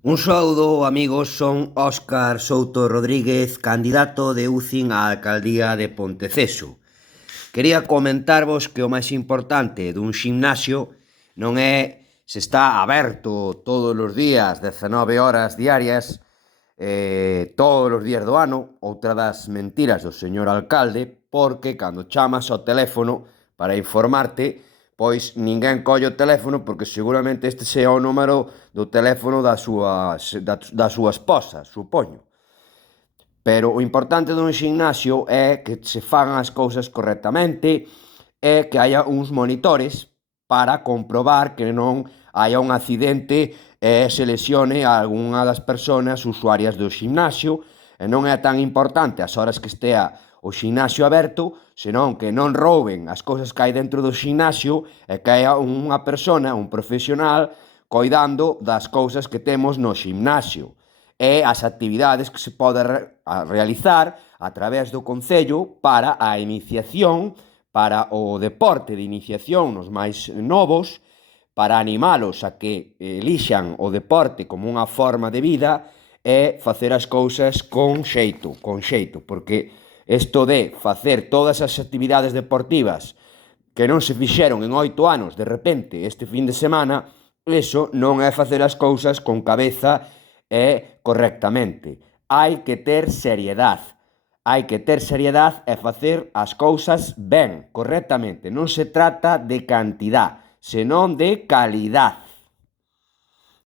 Un saúdo, amigos, son Óscar Souto Rodríguez, candidato de UCIN á alcaldía de Ponteceso. Quería comentarvos que o máis importante dun ximnasio non é se está aberto todos os días, 19 horas diarias, todos os días do ano, outra das mentiras do señor alcalde, porque cando chamas ao teléfono para informarte, pois ninguén colle o teléfono porque seguramente este sea o número do teléfono da súa esposa, supoño. Pero o importante dun ximnasio é que se fagan as cousas correctamente e que haya uns monitores para comprobar que non haya un accidente e se lesione a algunha das persoas usuarias do ximnasio, e non é tan importante as horas que estea o ximnasio aberto, senón que non rouben as cousas que hai dentro do ximnasio e que haya unha persona, un profesional, coidando das cousas que temos no ximnasio e as actividades que se pode realizar a través do Concello para a iniciación, para o deporte de iniciación nos máis novos, para animalos a que elixan o deporte como unha forma de vida e facer as cousas con xeito, porque isto de facer todas as actividades deportivas que non se fixeron en 8 anos de repente este fin de semana, eso non é facer as cousas con cabeza e correctamente. Hai que ter seriedade. Hai que ter seriedade e facer as cousas ben, correctamente. Non se trata de cantidad, senón de calidad.